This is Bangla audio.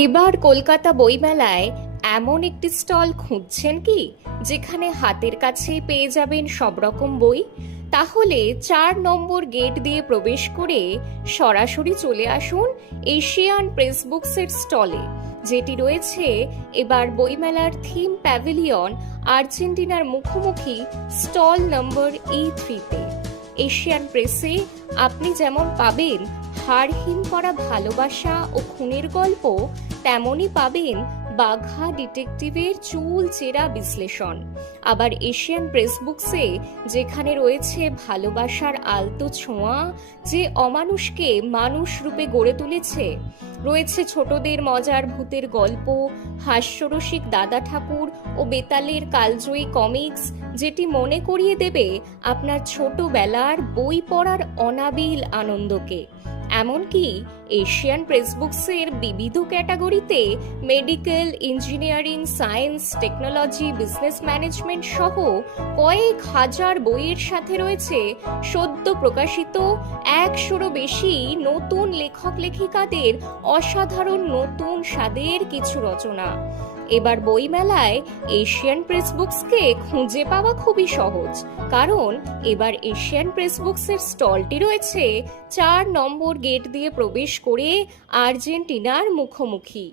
এবার কলকাতা বইমেলায় এমন একটি স্টল খুঁজছেন কি যেখানে হাতের কাছেই পেয়ে যাবেন সব রকম বই? তাহলে 4 নম্বর গেট দিয়ে প্রবেশ করে সরাসরি চলে আসুন এশিয়ান প্রেস বুকসের স্টলে, যেটি রয়েছে এবার বইমেলার থিম প্যাভিলিয়ন আর্জেন্টিনার মুখোমুখি স্টল নম্বর E3-তে। এশিয়ান প্রেসে আপনি যেমন পাবেন হাড় হিম করা ভালোবাসা ও খুনের গল্প, তেমনই পাবেন বাঘা ডিটেকটিভের চুল চেরা বিশ্লেষণ। আবার এশিয়ান প্রেস বুকসে যেখানে রয়েছে ভালোবাসার আলতো ছোঁয়া যে অমানুষকে মানুষ রূপে গড়ে তুলেছে, রয়েছে ছোটদের মজার ভূতের গল্প, হাস্যরসিক দাদা ঠাকুর ও বেতালের কালজয়ী কমিক্স, যেটি মনে করিয়ে দেবে আপনার ছোটবেলার বই পড়ার অনাবিল আনন্দকে। এমনকি এশিয়ান প্রেস বুকসের বিবিধ ক্যাটাগরিতে medical, engineering, science, technology, business management সহ কয়েক হাজার বইয়ের সাথে রয়েছে সদ্য প্রকাশিত 100-রও বেশি নতুন লেখক লেখিকাদের অসাধারণ নতুন স্বাদের কিছু রচনা। এবার বইমেলায় এশিয়ান প্রেস বুকসকে খুঁজে পাওয়া খুবই সহজ, কারণ এবার এশিয়ান প্রেস বুকসের স্টলটি রয়েছে 4 নম্বর গেট দিয়ে প্রবেশ করে আর্জেন্টিনার মুখোমুখি।